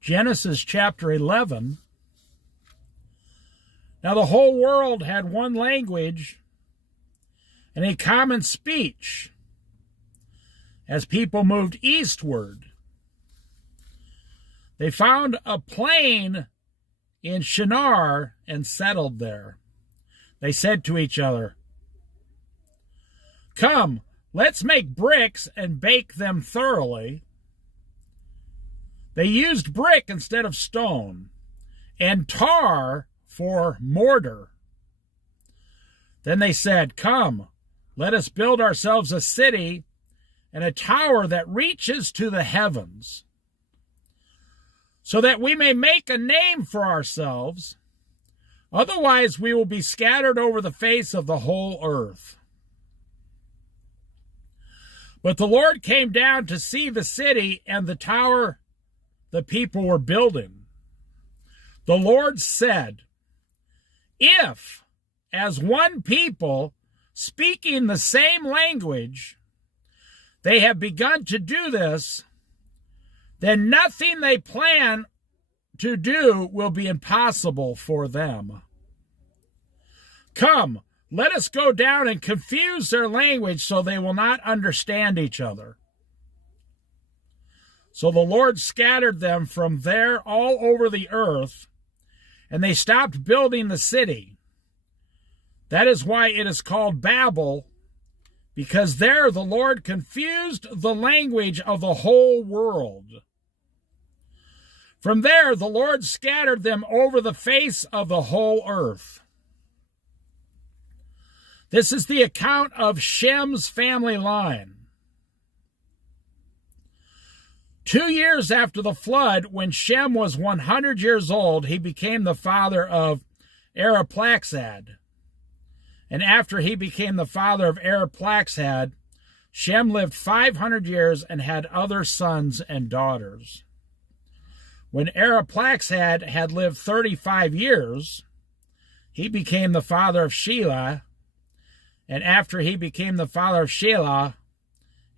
Genesis chapter 11. Now the whole world had one language and a common speech as people moved eastward. They found a plain in Shinar and settled there. They said to each other, "Come, let's make bricks and bake them thoroughly." They used brick instead of stone, and tar for mortar. Then they said, "Come, let us build ourselves a city and a tower that reaches to the heavens, so that we may make a name for ourselves. Otherwise we will be scattered over the face of the whole earth." But the Lord came down to see the city and the tower the people were building. The Lord said, "If, as one people, speaking the same language, they have begun to do this, then nothing they plan to do will be impossible for them. Come, let us go down and confuse their language so they will not understand each other." So the Lord scattered them from there all over the earth, and they stopped building the city. That is why it is called Babel, because there the Lord confused the language of the whole world. From there the Lord scattered them over the face of the whole earth. This is the account of Shem's family line. 2 years after the flood, when Shem was 100 years old, he became the father of Arphaxad. And after he became the father of Arphaxad, Shem lived 500 years and had other sons and daughters. When Arphaxad had lived 35 years, he became the father of Shelah. And after he became the father of Shelah,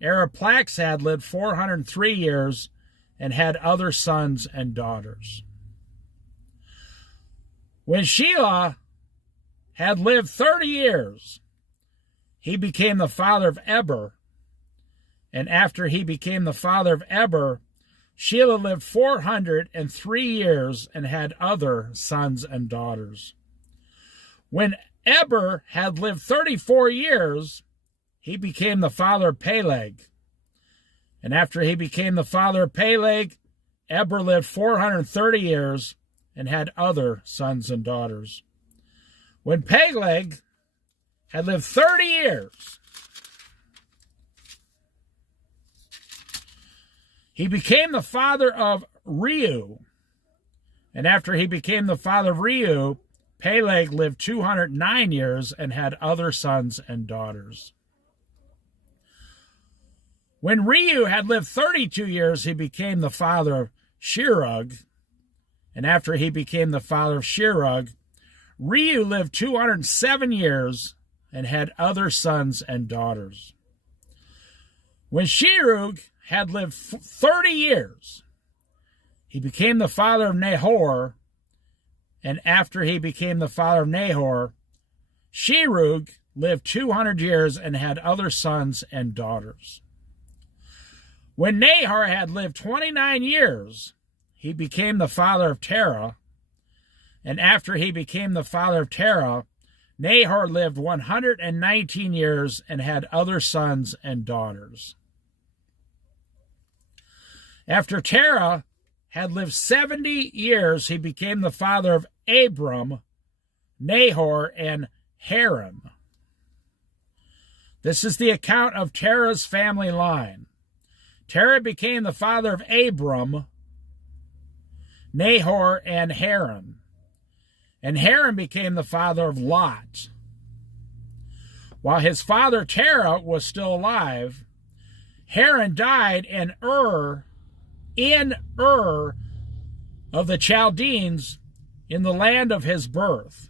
Arphaxad lived 403 years and had other sons and daughters. When Shelah had lived 30 years, he became the father of Eber. And after he became the father of Eber, Shelah lived 403 years and had other sons and daughters. When Eber had lived 34 years, he became the father of Peleg. And after he became the father of Peleg, Eber lived 430 years and had other sons and daughters. When Peleg had lived 30 years, he became the father of Reu. And after he became the father of Reu, Peleg lived 209 years and had other sons and daughters. When Reu had lived 32 years, he became the father of Shirug. And after he became the father of Shirug, Reu lived 207 years and had other sons and daughters. When Shirug had lived 30 years, he became the father of Nahor. And after he became the father of Nahor, Shirug lived 200 years and had other sons and daughters. When Nahor had lived 29 years, he became the father of Terah. And after he became the father of Terah, Nahor lived 119 years and had other sons and daughters. After Terah had lived 70 years, he became the father of Abram, Nahor, and Haran. This is the account of Terah's family line. Terah became the father of Abram, Nahor, and Haran. And Haran became the father of Lot. While his father Terah was still alive, Haran died in Ur of the Chaldeans in the land of his birth.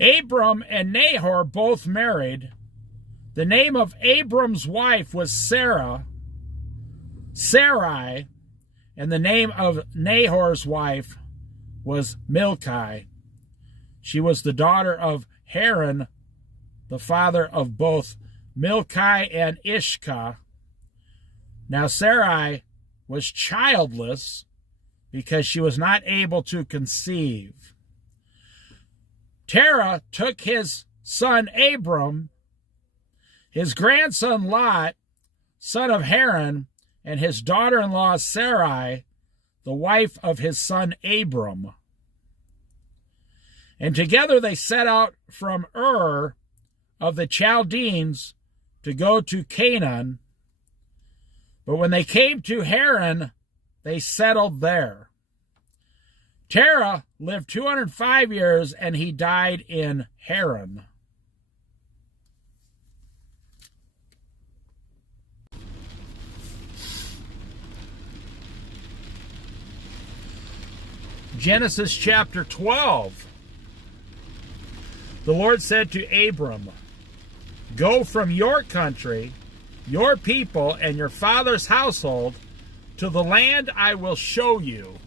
Abram and Nahor both married. The name of Abram's wife was Sarai, And the name of Nahor's wife was Milcah. She was the daughter of Haran, the father of both Milcah and Ishkah. Now Sarai was childless because she was not able to conceive. Terah took his son Abram, his grandson Lot, son of Haran, and his daughter-in-law Sarai, the wife of his son Abram. And together they set out from Ur of the Chaldeans to go to Canaan. But when they came to Haran, they settled there. Terah lived 205 years, and he died in Haran. Genesis chapter 12. The Lord said to Abram, "Go from your country, your people, and your father's household to the land I will show you.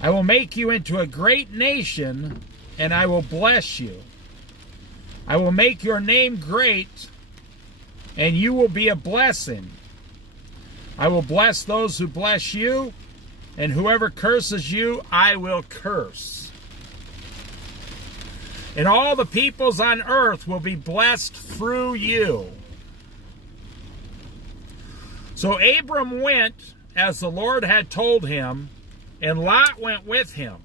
I will make you into a great nation, and I will bless you. I will make your name great, and you will be a blessing. I will bless those who bless you, and whoever curses you, I will curse. And all the peoples on earth will be blessed through you." So Abram went as the Lord had told him, and Lot went with him.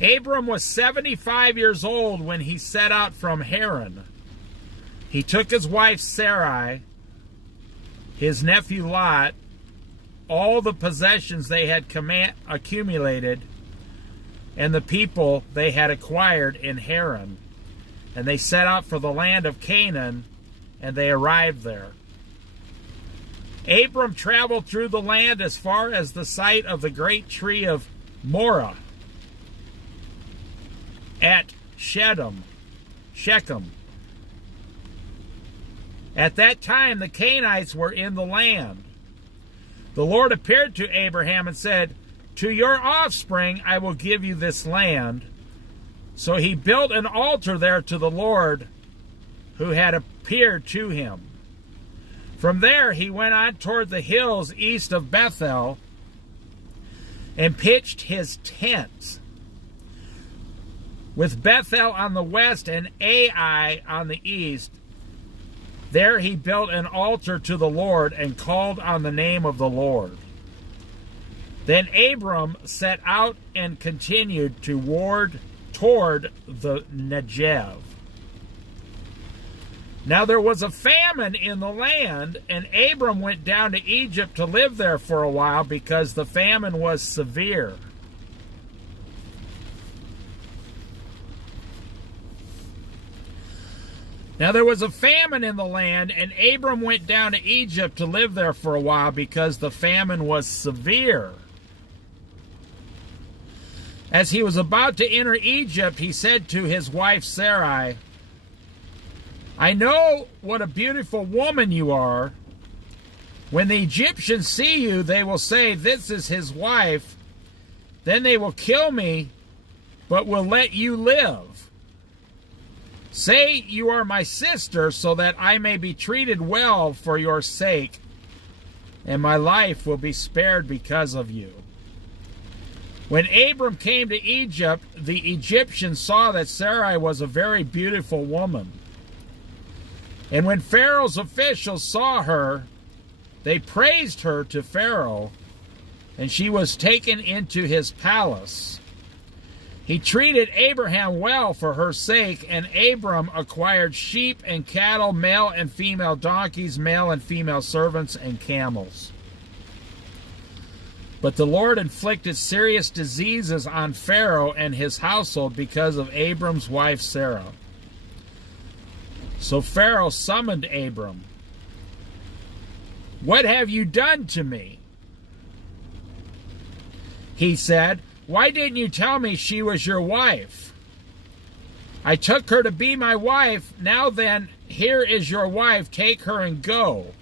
Abram was 75 years old when he set out from Haran. He took his wife Sarai, his nephew Lot, all the possessions they had accumulated, and the people they had acquired in Haran. And they set out for the land of Canaan, and they arrived there. Abram traveled through the land as far as the site of the great tree of Moreh at Shechem. At that time, the Canaanites were in the land. The Lord appeared to Abraham and said, "To your offspring I will give you this land." So he built an altar there to the Lord who had appeared to him. From there he went on toward the hills east of Bethel and pitched his tent, with Bethel on the west and Ai on the east. There he built an altar to the Lord and called on the name of the Lord. Then Abram set out and continued toward the Negev. Now there was a famine in the land, and Abram went down to Egypt to live there for a while because the famine was severe. Now there was a famine in the land, and Abram went down to Egypt to live there for a while because the famine was severe. As he was about to enter Egypt, he said to his wife Sarai, "I know what a beautiful woman you are. When the Egyptians see you, they will say, 'This is his wife.' Then they will kill me, but will let you live. Say you are my sister, so that I may be treated well for your sake, and my life will be spared because of you." When Abram came to Egypt, the Egyptians saw that Sarai was a very beautiful woman. And when Pharaoh's officials saw her, they praised her to Pharaoh, and she was taken into his palace. He treated Abraham well for her sake, and Abram acquired sheep and cattle, male and female donkeys, male and female servants, and camels. But the Lord inflicted serious diseases on Pharaoh and his household because of Abram's wife Sarah. So Pharaoh summoned Abram. "What have you done to me?" He said, "Why didn't you tell me she was your wife? I took her to be my wife. Now then, here is your wife. Take her and go."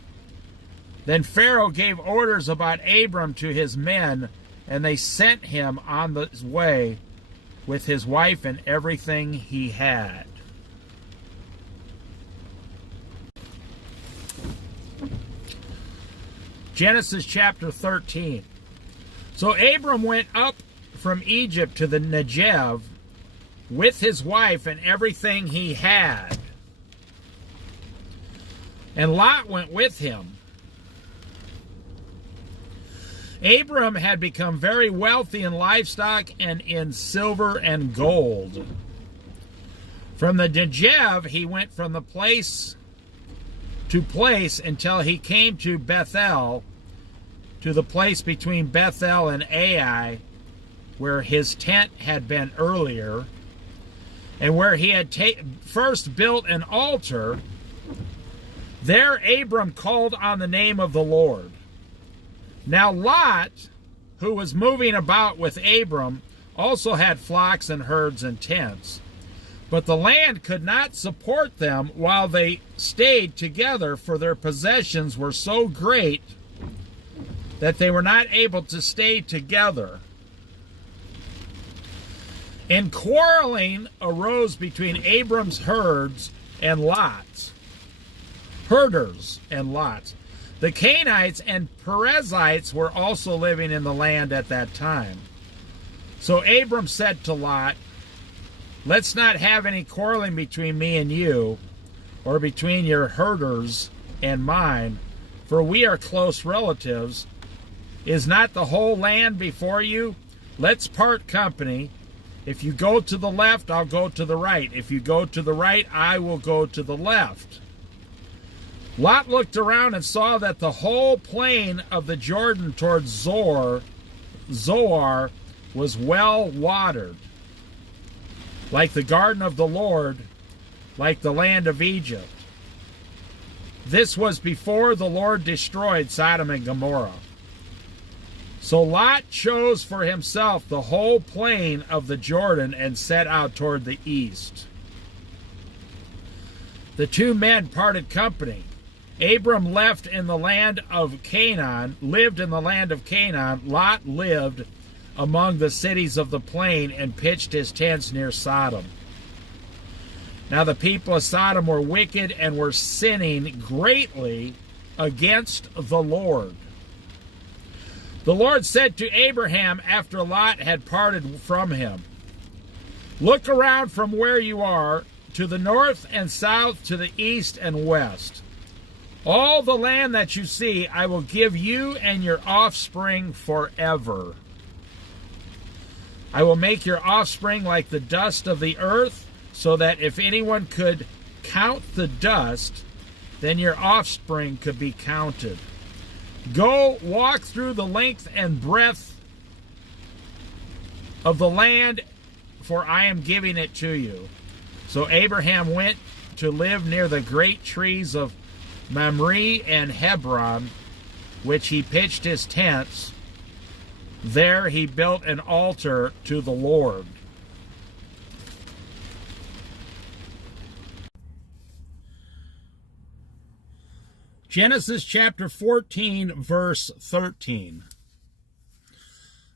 Then Pharaoh gave orders about Abram to his men, and they sent him on his way with his wife and everything he had. Genesis chapter 13. So Abram went up from Egypt to the Negev with his wife and everything he had. And Lot went with him. Abram had become very wealthy in livestock and in silver and gold. From the Negev, he went from the place to place until he came to Bethel, to the place between Bethel and Ai, where his tent had been earlier, and where he had first built an altar. There Abram called on the name of the Lord. Now Lot, who was moving about with Abram, also had flocks and herds and tents. But the land could not support them while they stayed together, for their possessions were so great that they were not able to stay together. And quarreling arose between Abram's herders and Lot's. The Canaanites and Perizzites were also living in the land at that time. So Abram said to Lot, "Let's not have any quarreling between me and you, or between your herders and mine, for we are close relatives. Is not the whole land before you? Let's part company. If you go to the left, I'll go to the right. If you go to the right, I will go to the left." Lot looked around and saw that the whole plain of the Jordan towards Zoar was well watered, like the garden of the Lord, like the land of Egypt. This was before the Lord destroyed Sodom and Gomorrah. So Lot chose for himself the whole plain of the Jordan and set out toward the east. The two men parted company. Abram lived in the land of Canaan. Lot lived among the cities of the plain and pitched his tents near Sodom. Now the people of Sodom were wicked and were sinning greatly against the Lord. The Lord said to Abraham after Lot had parted from him, "Look around from where you are, to the north and south, to the east and west. All the land that you see I will give you and your offspring forever. I will make your offspring like the dust of the earth, so that if anyone could count the dust, then your offspring could be counted. Go walk through the length and breadth of the land, for I am giving it to you." So Abraham went to live near the great trees of Mamre and Hebron, which he pitched his tents. There he built an altar to the Lord. Genesis chapter 14, verse 13.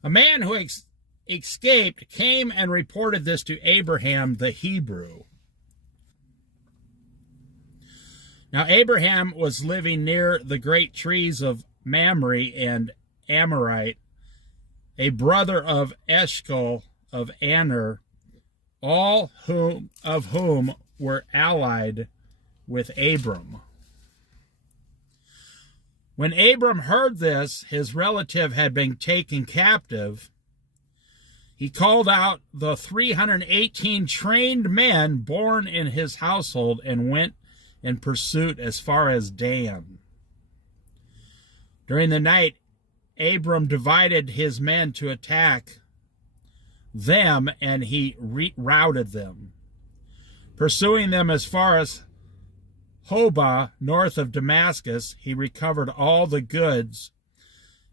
A man who escaped came and reported this to Abraham the Hebrew. Now Abraham was living near the great trees of Mamre and Amorite, a brother of Eshcol of Aner, all of whom were allied with Abram. When Abram heard this, his relative had been taken captive, he called out the 318 trained men born in his household and went in pursuit as far as Dan. During the night, Abram divided his men to attack them, and he routed them. Pursuing them as far as Hobah, north of Damascus, he recovered all the goods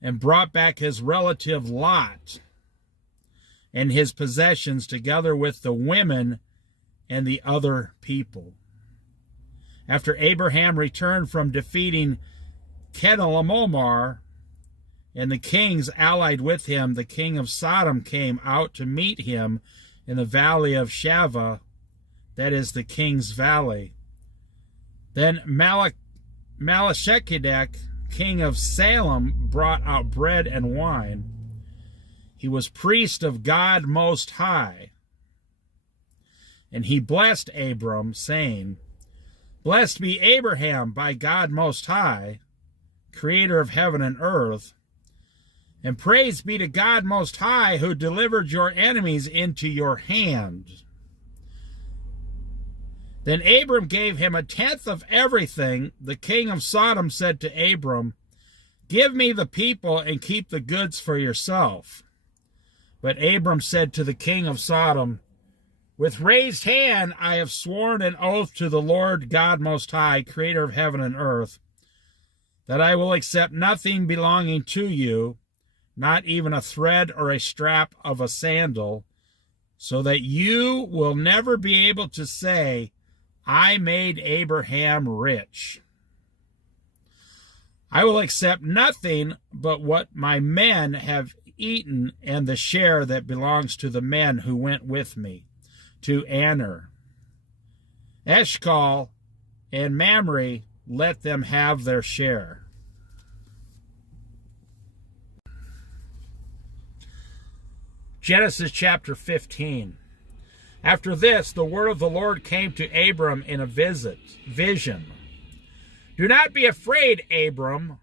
and brought back his relative Lot and his possessions, together with the women and the other people. After Abraham returned from defeating Chedorlaomer and the kings allied with him, the king of Sodom came out to meet him in the valley of Shaveh, that is the king's valley. Then Melchizedek, king of Salem, brought out bread and wine. He was priest of God Most High. And he blessed Abram, saying, Blessed be Abraham by God Most High, creator of heaven and earth, and praise be to God Most High, who delivered your enemies into your hand. Then Abram gave him 1/10 of everything. The king of Sodom said to Abram, Give me the people and keep the goods for yourself. But Abram said to the king of Sodom, With raised hand I have sworn an oath to the Lord God Most High, creator of heaven and earth, that I will accept nothing belonging to you, not even a thread or a strap of a sandal, so that you will never be able to say, I made Abraham rich. I will accept nothing but what my men have eaten and the share that belongs to the men who went with me, to Aner. Eshcol and Mamre, let them have their share. Genesis chapter 15. After this, the word of the Lord came to Abram in a vision. Do not be afraid, Abram.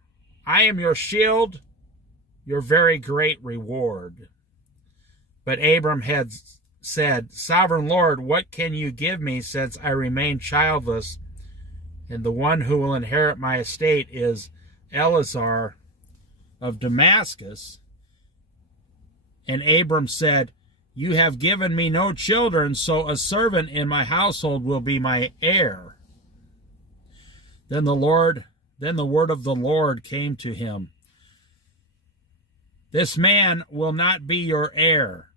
I am your shield, your very great reward. But Abram had said, Sovereign Lord, what can you give me since I remain childless, and the one who will inherit my estate is Eleazar of Damascus? And Abram said, You have given me no children, so a servant in my household will be my heir. Then the word of the Lord came to him. This man will not be your heir,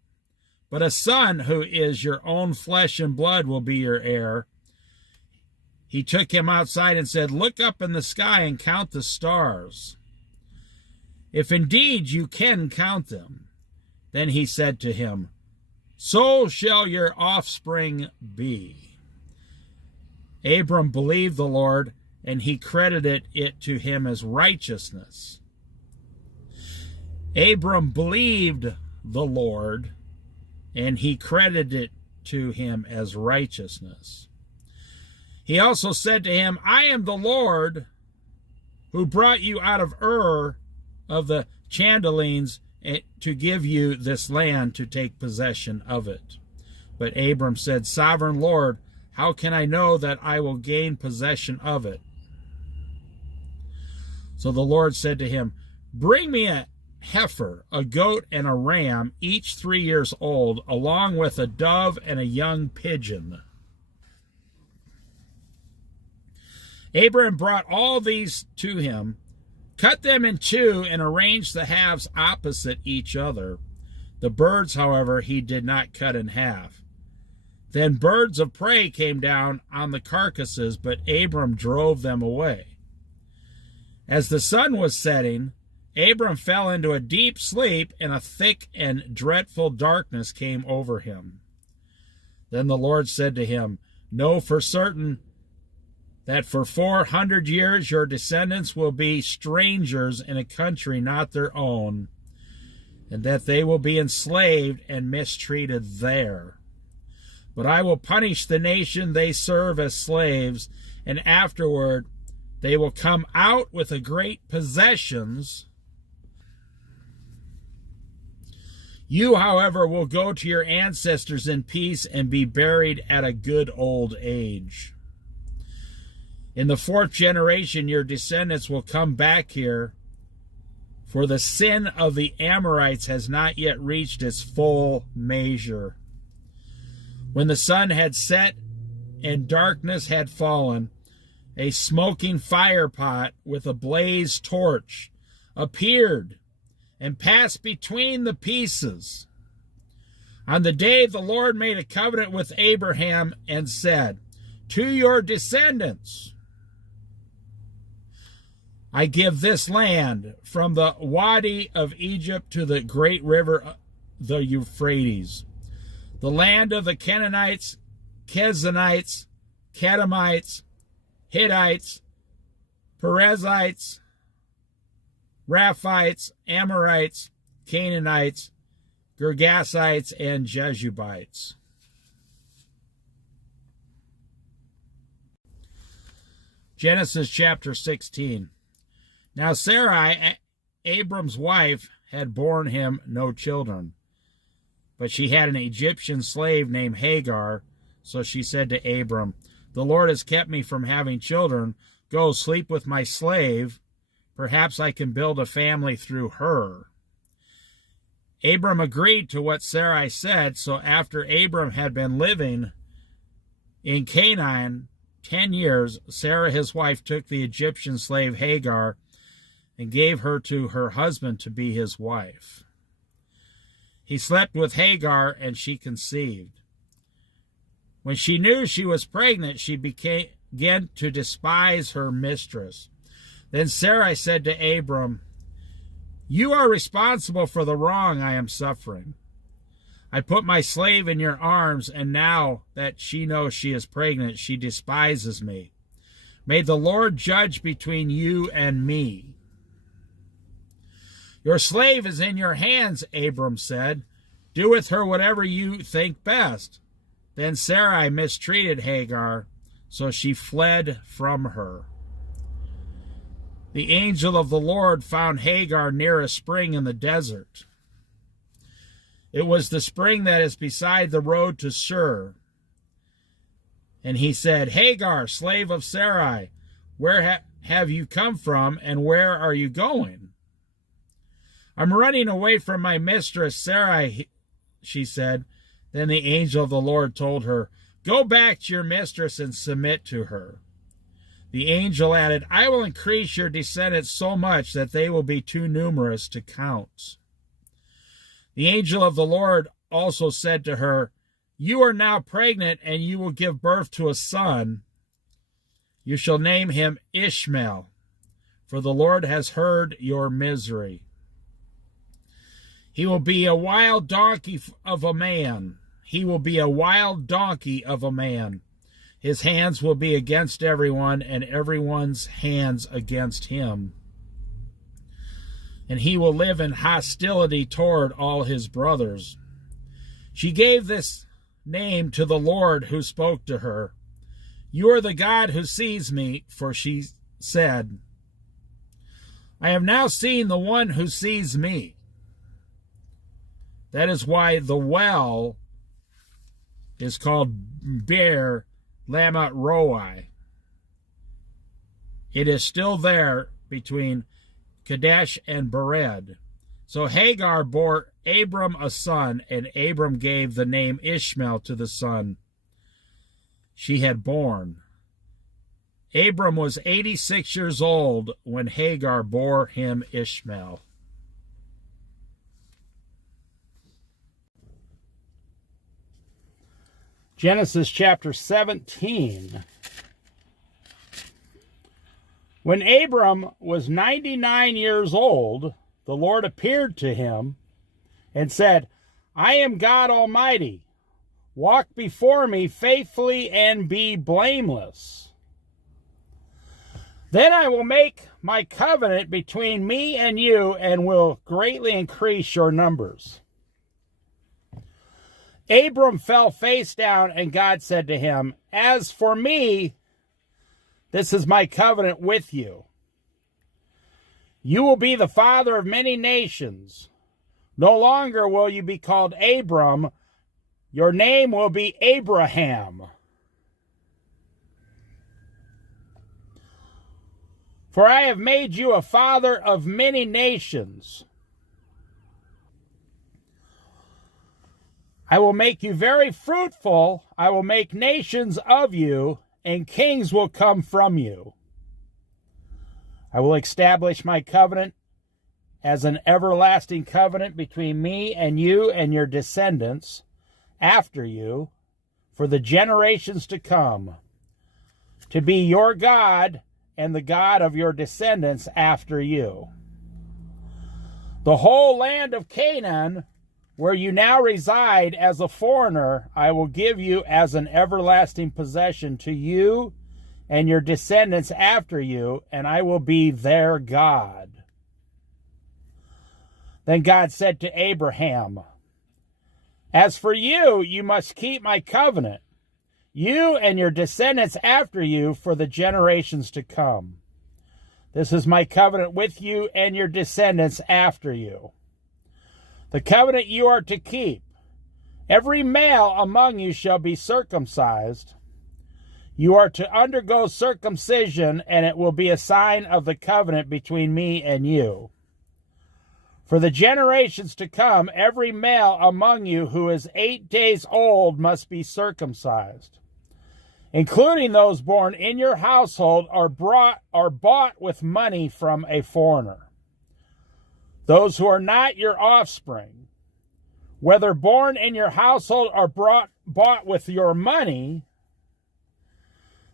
but a son who is your own flesh and blood will be your heir. He took him outside and said, Look up in the sky and count the stars, if indeed you can count them. Then he said to him, So shall your offspring be. Abram believed the Lord, and he credited it to him as righteousness. Abram believed the Lord, and he credited it to him as righteousness. He also said to him, I am the Lord who brought you out of Ur of the Chaldeans to give you this land to take possession of it. But Abram said, Sovereign Lord, how can I know that I will gain possession of it? So the Lord said to him, Bring me a heifer, a goat, and a ram, each 3 years old, along with a dove and a young pigeon. Abram brought all these to him, cut them in two, and arranged the halves opposite each other. The birds, however, he did not cut in half. Then birds of prey came down on the carcasses, but Abram drove them away. As the sun was setting, Abram fell into a deep sleep, and a thick and dreadful darkness came over him. Then the Lord said to him, Know for certain that for 400 years your descendants will be strangers in a country not their own, and that they will be enslaved and mistreated there. But I will punish the nation they serve as slaves, and afterward they will come out with a great possessions. You, however, will go to your ancestors in peace and be buried at a good old age. In the 4th generation, your descendants will come back here, for the sin of the Amorites has not yet reached its full measure. When the sun had set and darkness had fallen, a smoking firepot with a blazed torch appeared and passed between the pieces. On the day the Lord made a covenant with Abraham and said, To your descendants I give this land from the Wadi of Egypt to the great river, the Euphrates, the land of the Canaanites, Kezanites, Kadamites, Hittites, Perizzites, Raphites, Amorites, Canaanites, Girgasites, and Jebusites. Genesis chapter 16. Now Sarai, Abram's wife, had borne him no children, but she had an Egyptian slave named Hagar. So she said to Abram, "The Lord has kept me from having children. Go sleep with my slave. Perhaps I can build a family through her." Abram agreed to what Sarai said. So after Abram had been living in Canaan 10 years, Sarah his wife took the Egyptian slave Hagar and gave her to her husband to be his wife. He slept with Hagar, and she conceived. When she knew she was pregnant, she began to despise her mistress. Then Sarai said to Abram, "You are responsible for the wrong I am suffering. I put my slave in your arms, and now that she knows she is pregnant, she despises me. May the Lord judge between you and me." "Your slave is in your hands," Abram said. "Do with her whatever you think best." Then Sarai mistreated Hagar, so she fled from her. The angel of the Lord found Hagar near a spring in the desert. It was the spring that is beside the road to Shur. And he said, "Hagar, slave of Sarai, where have you come from, and where are you going?" "I'm running away from my mistress Sarai," she said. Then the angel of the Lord told her, "Go back to your mistress and submit to her." The angel added, "I will increase your descendants so much that they will be too numerous to count." The angel of the Lord also said to her, "You are now pregnant, and you will give birth to a son. You shall name him Ishmael, for the Lord has heard your misery. He will be a wild donkey of a man. He will be a wild donkey of a man. His hands will be against everyone, and everyone's hands against him. And he will live in hostility toward all his brothers." She gave this name to the Lord who spoke to her. "You are the God who sees me," for she said, "I have now seen the one who sees me." That is why the well is called Beer Lamet Roi. It is still there between Kadesh and Bered. So Hagar bore Abram a son, and Abram gave the name Ishmael to the son she had born. Abram was 86 years old when Hagar bore him Ishmael. Genesis chapter 17. When Abram was 99 years old, the Lord appeared to him and said, "I am God Almighty. Walk before me faithfully and be blameless. Then I will make my covenant between me and you and will greatly increase your numbers." Abram fell face down, and God said to him, "As for me, this is my covenant with you. You will be the father of many nations. No longer will you be called Abram. Your name will be Abraham. For I have made you a father of many nations. I will make you very fruitful. I will make nations of you, and kings will come from you. I will establish my covenant as an everlasting covenant between me and you and your descendants after you for the generations to come, to be your God and the God of your descendants after you. The whole land of Canaan, where you now reside as a foreigner, I will give you as an everlasting possession to you and your descendants after you, and I will be their God. Then God said to Abraham, as for you, you must keep my covenant, you and your descendants after you for the generations to come. This is my covenant with you and your descendants after you. The covenant you are to keep. Every male among you shall be circumcised. You are to undergo circumcision, and it will be a sign of the covenant between me and you. For the generations to come, every male among you who is 8 days old must be circumcised, including those born in your household or bought with money from a foreigner. Those who are not your offspring, whether born in your household or bought with your money,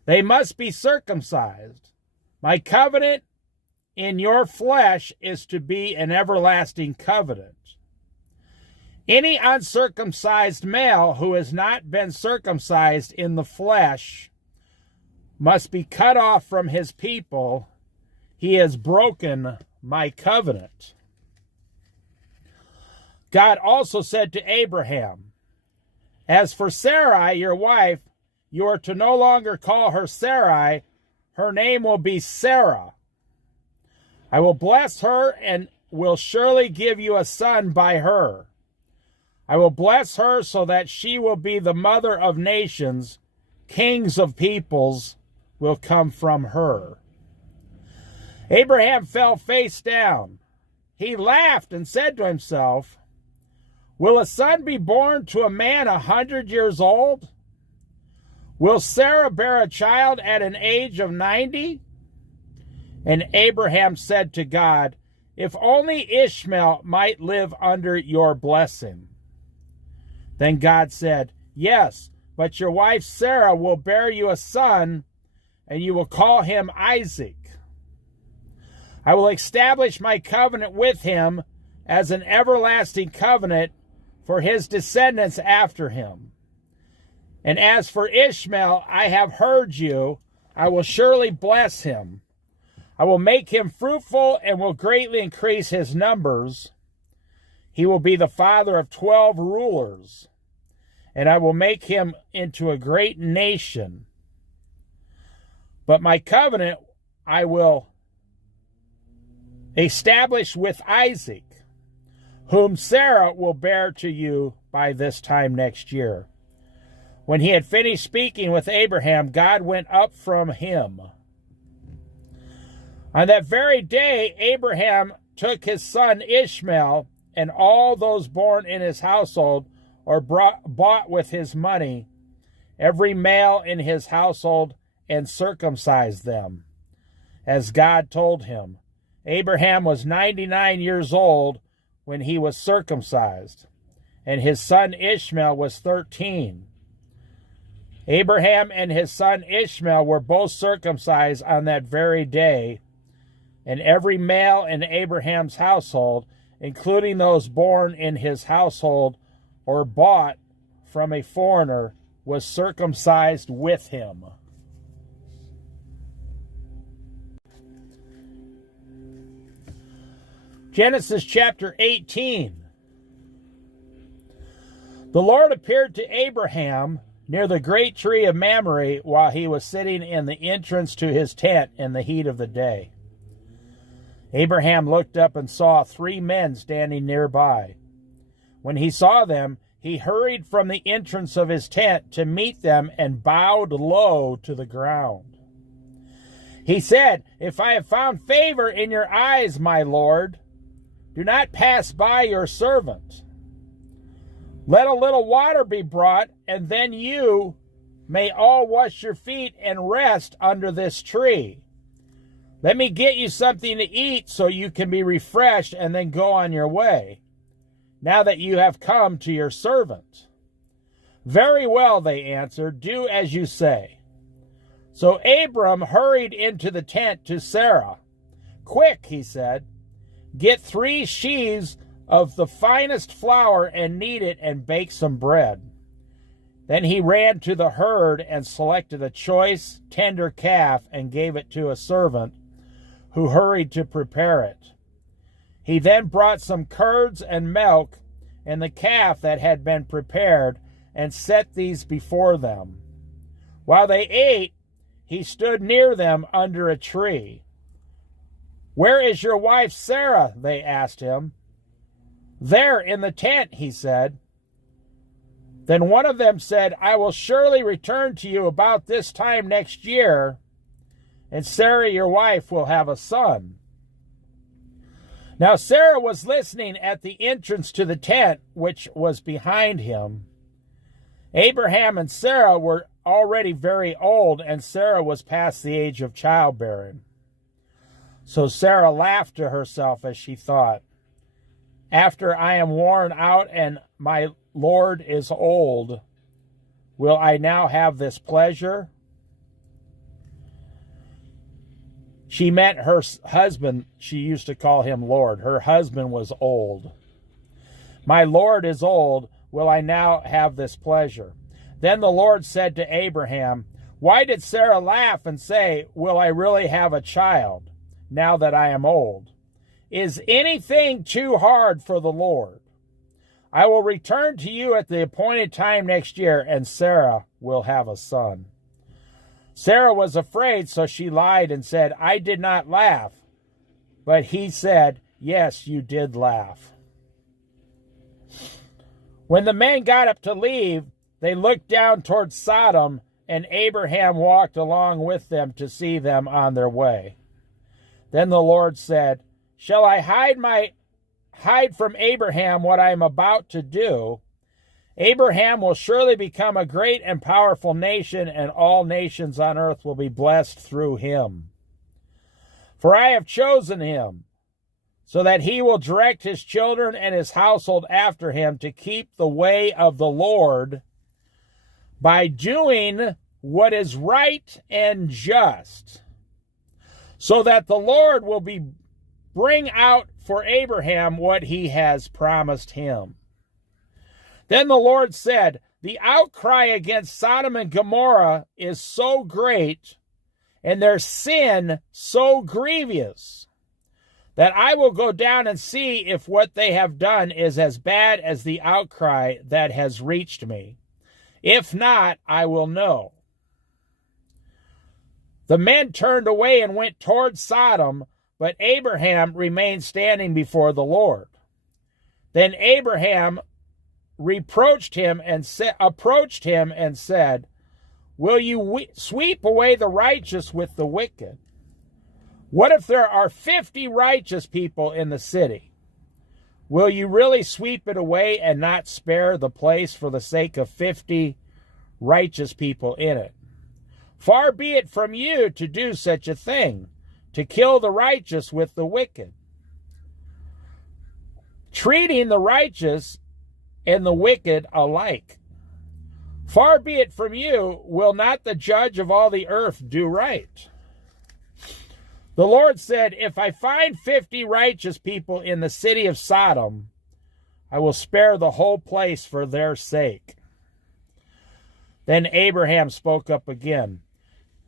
they must be circumcised. My covenant in your flesh is to be an everlasting covenant. Any uncircumcised male who has not been circumcised in the flesh must be cut off from his people. He has broken my covenant. God also said to Abraham, as for Sarai, your wife, you are to no longer call her Sarai. Her name will be Sarah. I will bless her and will surely give you a son by her. I will bless her so that she will be the mother of nations. Kings of peoples will come from her. Abraham fell face down. He laughed and said to himself, will a son be born to a man 100 years old? Will Sarah bear a child at an age of 90? And Abraham said to God, if only Ishmael might live under your blessing. Then God said, yes, but your wife Sarah will bear you a son, and you will call him Isaac. I will establish my covenant with him as an everlasting covenant for his descendants after him. And as for Ishmael, I have heard you. I will surely bless him. I will make him fruitful and will greatly increase his numbers. He will be the father of 12 rulers, and I will make him into a great nation. But my covenant I will establish with Isaac, whom Sarah will bear to you by this time next year. When he had finished speaking with Abraham, God went up from him. On that very day, Abraham took his son Ishmael and all those born in his household or bought with his money, every male in his household, and circumcised them, as God told him. Abraham was 99 years old when he was circumcised, and his son Ishmael was 13. Abraham and his son Ishmael were both circumcised on that very day, and every male in Abraham's household, including those born in his household or bought from a foreigner, was circumcised with him. Genesis chapter 18. The Lord appeared to Abraham near the great tree of Mamre while he was sitting in the entrance to his tent in the heat of the day. Abraham looked up and saw 3 men standing nearby. When he saw them, he hurried from the entrance of his tent to meet them and bowed low to the ground. He said, if I have found favor in your eyes, my Lord, do not pass by your servant. Let a little water be brought, and then you may all wash your feet and rest under this tree. Let me get you something to eat so you can be refreshed and then go on your way, now that you have come to your servant. Very well, they answered, do as you say. So Abram hurried into the tent to Sarah. "Quick," he said, "get 3 sheaves of the finest flour and knead it and bake some bread." Then he ran to the herd and selected a choice, tender calf and gave it to a servant who hurried to prepare it. He then brought some curds and milk and the calf that had been prepared and set these before them. While they ate, he stood near them under a tree. "Where is your wife Sarah?" they asked him. "There in the tent," he said. Then one of them said, "I will surely return to you about this time next year, and Sarah your wife will have a son." Now Sarah was listening at the entrance to the tent, which was behind him. Abraham and Sarah were already very old, and Sarah was past the age of childbearing. So Sarah laughed to herself as she thought, "After I am worn out and my Lord is old, will I now have this pleasure?" She meant her husband. She used to call him Lord. Her husband was old. "My Lord is old. Will I now have this pleasure?" Then the Lord said to Abraham, "Why did Sarah laugh and say, 'Will I really have a child now that I am old?' Is anything too hard for the Lord? I will return to you at the appointed time next year, and Sarah will have a son." Sarah was afraid, so she lied and said, "I did not laugh." But he said, "Yes, you did laugh." When the men got up to leave, they looked down toward Sodom, and Abraham walked along with them to see them on their way. Then the Lord said, "Shall I hide from Abraham what I am about to do? Abraham will surely become a great and powerful nation, and all nations on earth will be blessed through him. For I have chosen him, so that he will direct his children and his household after him to keep the way of the Lord by doing what is right and just, so that the Lord will bring out for Abraham what he has promised him." Then the Lord said, "The outcry against Sodom and Gomorrah is so great, and their sin so grievous, that I will go down and see if what they have done is as bad as the outcry that has reached me. If not, I will know." The men turned away and went toward Sodom, but Abraham remained standing before the Lord. Then Abraham approached him and said, "Will you sweep away the righteous with the wicked? What if there are 50 righteous people in the city? Will you really sweep it away and not spare the place for the sake of 50 righteous people in it? Far be it from you to do such a thing, to kill the righteous with the wicked, treating the righteous and the wicked alike. Far be it from you, will not the judge of all the earth do right?" The Lord said, "If I find 50 righteous people in the city of Sodom, I will spare the whole place for their sake." Then Abraham spoke up again.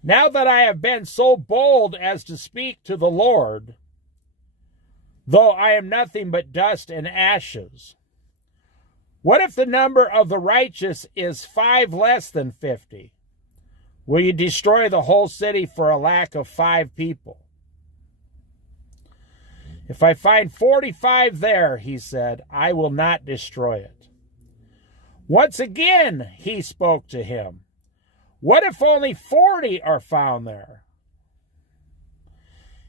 "Now that I have been so bold as to speak to the Lord, though I am nothing but dust and ashes, what if the number of the righteous is 5 less than 50? Will you destroy the whole city for a lack of 5 people? If I find 45 there," he said, "I will not destroy it." Once again he spoke to him. "What if only 40 are found there?"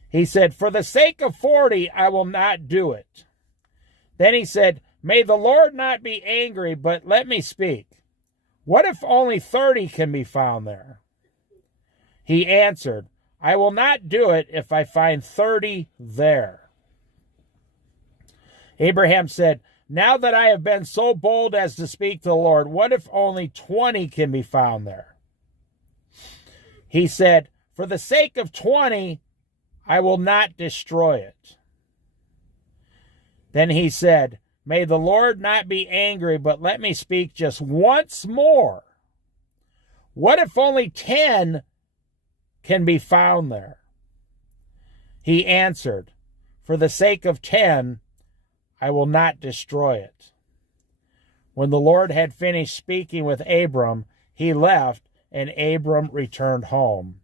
He said, "For the sake of 40, I will not do it." Then he said, "May the Lord not be angry, but let me speak. What if only 30 can be found there?" He answered, "I will not do it if I find 30 there." Abraham said, "Now that I have been so bold as to speak to the Lord, what if only 20 can be found there?" he said, "For the sake of 20, I will not destroy it." Then he said, "May the Lord not be angry, but let me speak just once more. What if only 10 can be found there?" He answered, "For the sake of 10, I will not destroy it." When the Lord had finished speaking with Abram, he left, and Abram returned home.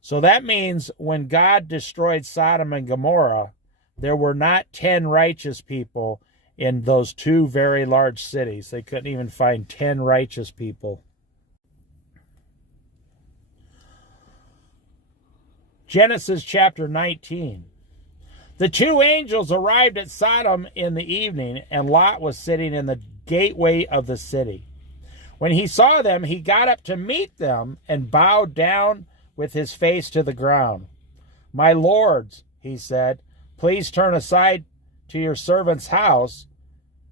So that means when God destroyed Sodom and Gomorrah, there were not 10 righteous people in those 2 very large cities. They couldn't even find 10 righteous people. Genesis chapter 19. The 2 angels arrived at Sodom in the evening, and Lot was sitting in the gateway of the city. When he saw them, he got up to meet them and bowed down with his face to the ground. "My lords," he said, "please turn aside to your servant's house.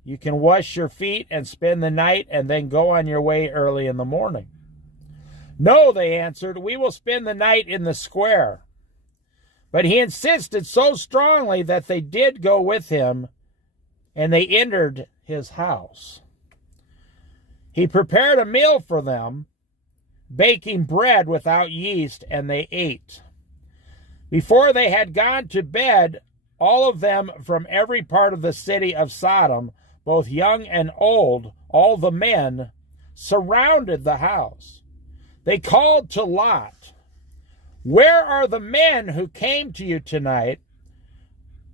You can wash your feet and spend the night and then go on your way early in the morning." "No," they answered, "we will spend the night in the square." But he insisted so strongly that they did go with him, and they entered his house. He prepared a meal for them, baking bread without yeast, and they ate. Before they had gone to bed, all of them from every part of the city of Sodom, both young and old, all the men, surrounded the house. They called to Lot, "Where are the men who came to you tonight?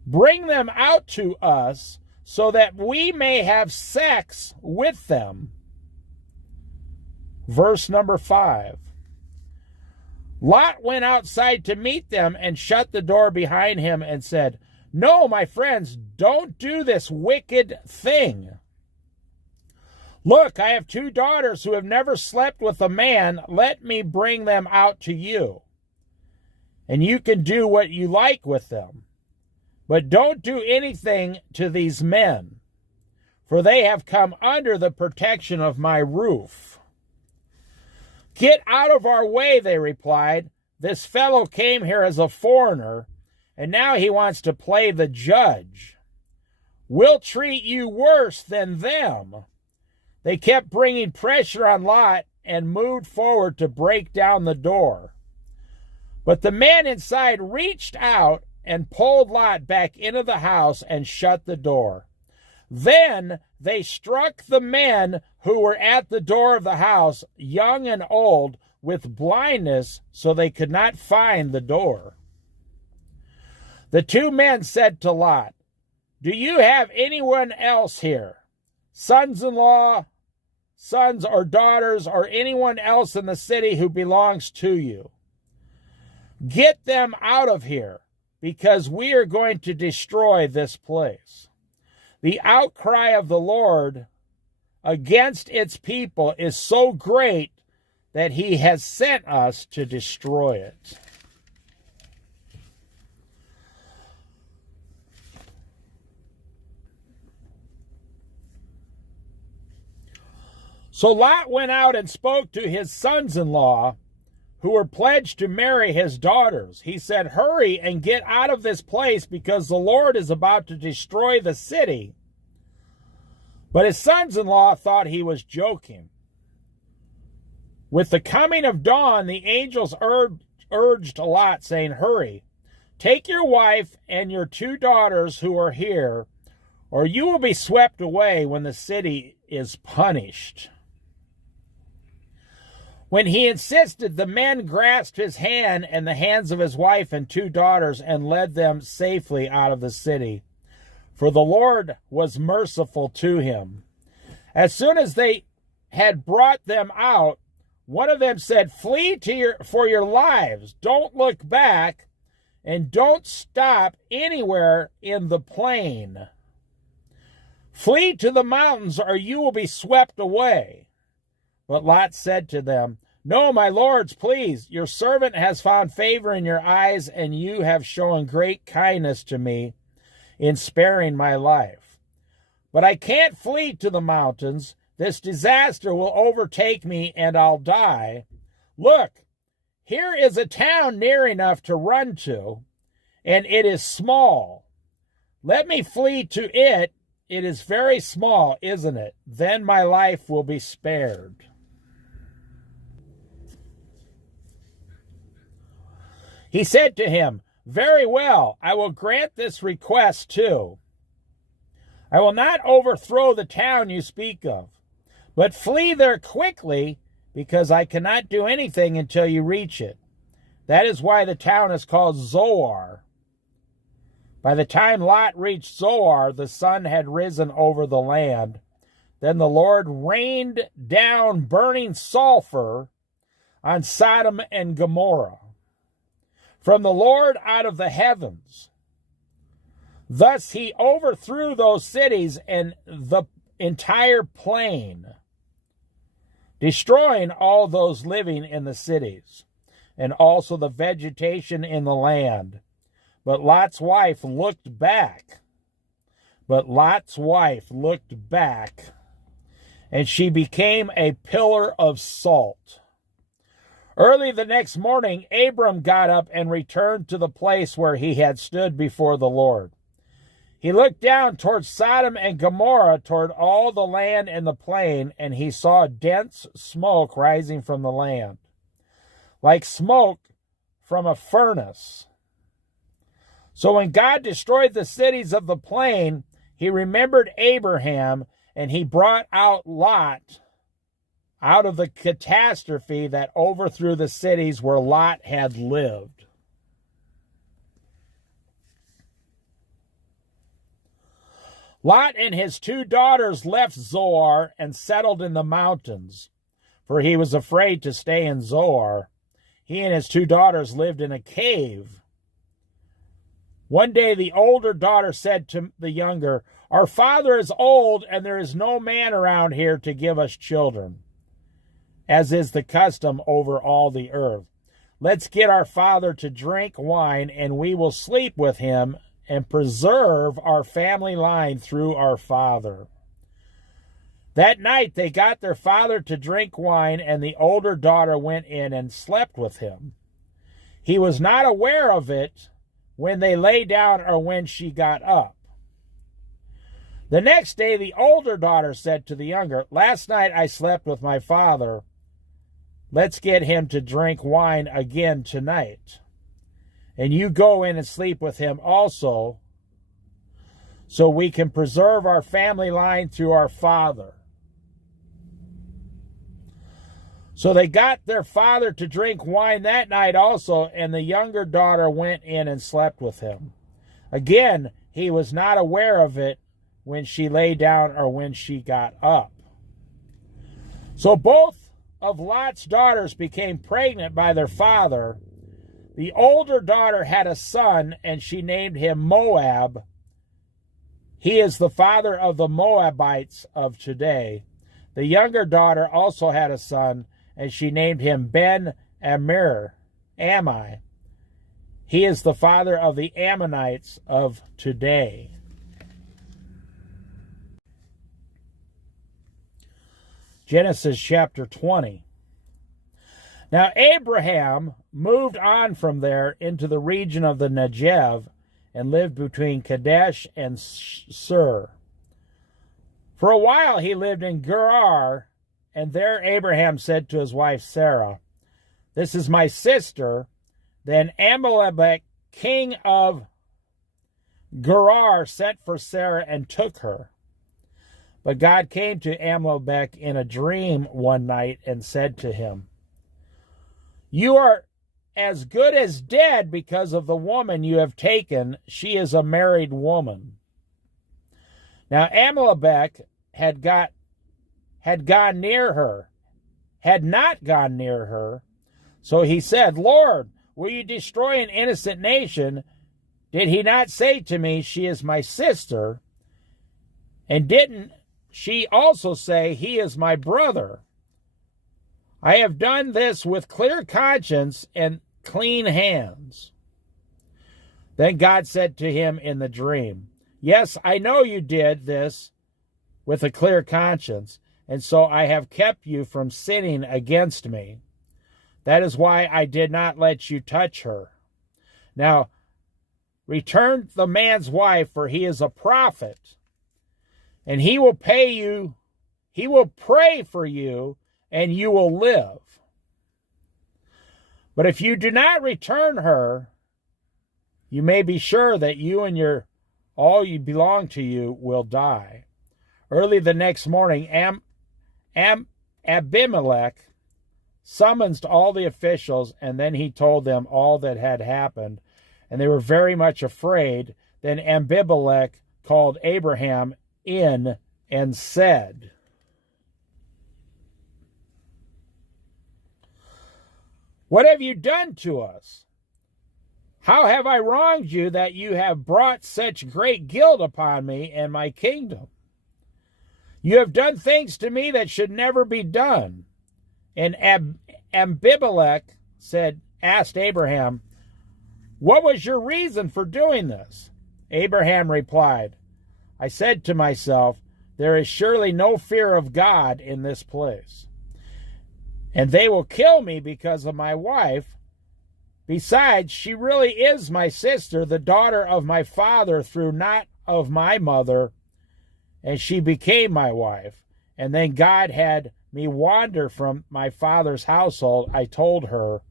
Bring them out to us so that we may have sex with them." Verse number 5. Lot went outside to meet them and shut the door behind him and said, "No, my friends, don't do this wicked thing. Look, I have 2 daughters who have never slept with a man. Let me bring them out to you, and you can do what you like with them. But don't do anything to these men, for they have come under the protection of my roof." "Get out of our way," they replied. "This fellow came here as a foreigner, and now he wants to play the judge. We'll treat you worse than them." They kept bringing pressure on Lot and moved forward to break down the door. But the man inside reached out and pulled Lot back into the house and shut the door. Then they struck the men who were at the door of the house, young and old, with blindness, so they could not find the door. The 2 men said to Lot, "Do you have anyone else here? Sons-in-law, sons or daughters, or anyone else in the city who belongs to you? Get them out of here, because we are going to destroy this place. The outcry of the Lord against its people is so great that he has sent us to destroy it." So Lot went out and spoke to his sons-in-law, who were pledged to marry his daughters. He said, "Hurry and get out of this place, because the Lord is about to destroy the city." But his sons-in-law thought he was joking. With the coming of dawn, the angels urged Lot, saying, "Hurry, take your wife and your 2 daughters who are here, or you will be swept away when the city is punished." When he insisted, the men grasped his hand and the hands of his wife and 2 daughters and led them safely out of the city, for the Lord was merciful to him. As soon as they had brought them out, one of them said, "Flee for your lives. Don't look back, and don't stop anywhere in the plain. Flee to the mountains, or you will be swept away." But Lot said to them, "No, my lords, please. Your servant has found favor in your eyes, and you have shown great kindness to me in sparing my life. But I can't flee to the mountains. This disaster will overtake me, and I'll die. Look, Here is a town near enough to run to, and it is small. Let me flee to it. It is very small, isn't it? Then my life will be spared." He said to him, "Very well, I will grant this request too. I will not overthrow the town you speak of, but flee there quickly, because I cannot do anything until you reach it. That is why the town is called Zoar." By the time Lot reached Zoar, the sun had risen over the land. Then the Lord rained down burning sulfur on Sodom and Gomorrah from the Lord out of the heavens. Thus he overthrew those cities and the entire plain, destroying all those living in the cities, and also the vegetation in the land. But Lot's wife looked back. And she became a pillar of salt. Early the next morning, Abram got up and returned to the place where he had stood before the Lord. He looked down toward Sodom and Gomorrah, toward all the land and the plain, and he saw dense smoke rising from the land, like smoke from a furnace. So when God destroyed the cities of the plain, he remembered Abraham, and he brought out Lot out of the catastrophe that overthrew the cities where Lot had lived. Lot and his 2 daughters left Zoar and settled in the mountains, for he was afraid to stay in Zoar. He and his 2 daughters lived in a cave. One day the older daughter said to the younger, "Our father is old, and there is no man around here to give us children, as is the custom over all the earth. Let's get our father to drink wine, and we will sleep with him and preserve our family line through our father." That night they got their father to drink wine, and the older daughter went in and slept with him. He was not aware of it when they lay down or when she got up. The next day the older daughter said to the younger, "Last night I slept with my father. Let's get him to drink wine again tonight. And you go in and sleep with him also, so we can preserve our family line through our father." So they got their father to drink wine that night also, and the younger daughter went in and slept with him. Again, he was not aware of it when she lay down or when she got up. So both of Lot's daughters became pregnant by their father. The older daughter had a son, and she named him Moab. He is the father of the Moabites of today. The younger daughter also had a son, and she named him Ben-Ammi. He is the father of the Ammonites of today. Genesis chapter 20. Now Abraham moved on from there into the region of the Negev and lived between Kadesh and Shur. For a while he lived in Gerar, and there Abraham said to his wife Sarah, "This is my sister." Then Amalek, king of Gerar, sent for Sarah and took her. But God came to Amalek in a dream one night and said to him, "You are as good as dead because of the woman you have taken. She is a married woman." Now Amalek had not gone near her. So he said, "Lord, will you destroy an innocent nation? Did he not say to me, 'She is my sister'? And didn't she also say, 'He is my brother'? I have done this with clear conscience and clean hands." Then God said to him in the dream, "Yes, I know you did this with a clear conscience, and so I have kept you from sinning against me. That is why I did not let you touch her. Now, return the man's wife, for he is a prophet, and he will pay you, he will pray for you, and you will live. But if you do not return her, you may be sure that you and all you belong to you will die. Early the next morning, Abimelech summoned all the officials, and then he told them all that had happened, and they were very much afraid. Then Abimelech called Abraham in and said, "What have you done to us? How have I wronged you that you have brought such great guilt upon me and my kingdom? You have done things to me that should never be done." And Abimelech asked Abraham, "What was your reason for doing this?" Abraham replied, "I said to myself, there is surely no fear of God in this place, and they will kill me because of my wife. Besides, she really is my sister, the daughter of my father through not of my mother, and she became my wife. And then God had me wander from my father's household. I told her,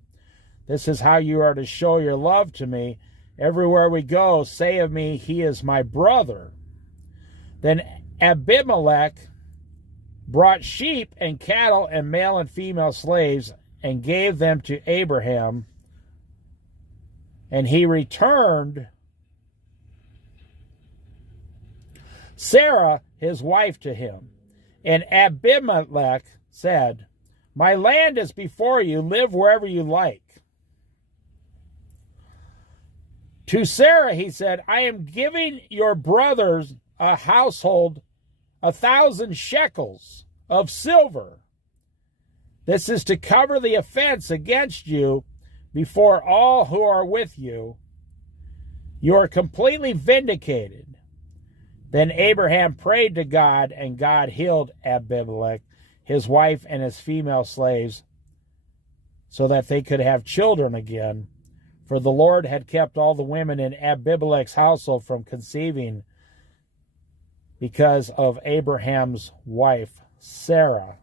'This is how you are to show your love to me. Everywhere we go, say of me, he is my brother.' Then Abimelech brought sheep and cattle and male and female slaves and gave them to Abraham, and he returned Sarah, his wife, to him. And Abimelech said, 'My land is before you, live wherever you like.' To Sarah he said, 'I am giving your brothers a household 1,000 shekels of silver. This is to cover the offense against you before all who are with you. You are completely vindicated.' Then Abraham prayed to God, and God healed Abimelech, his wife, and his female slaves, so that they could have children again. For the Lord had kept all the women in Abimelech's household from conceiving because of Abraham's wife, Sarah.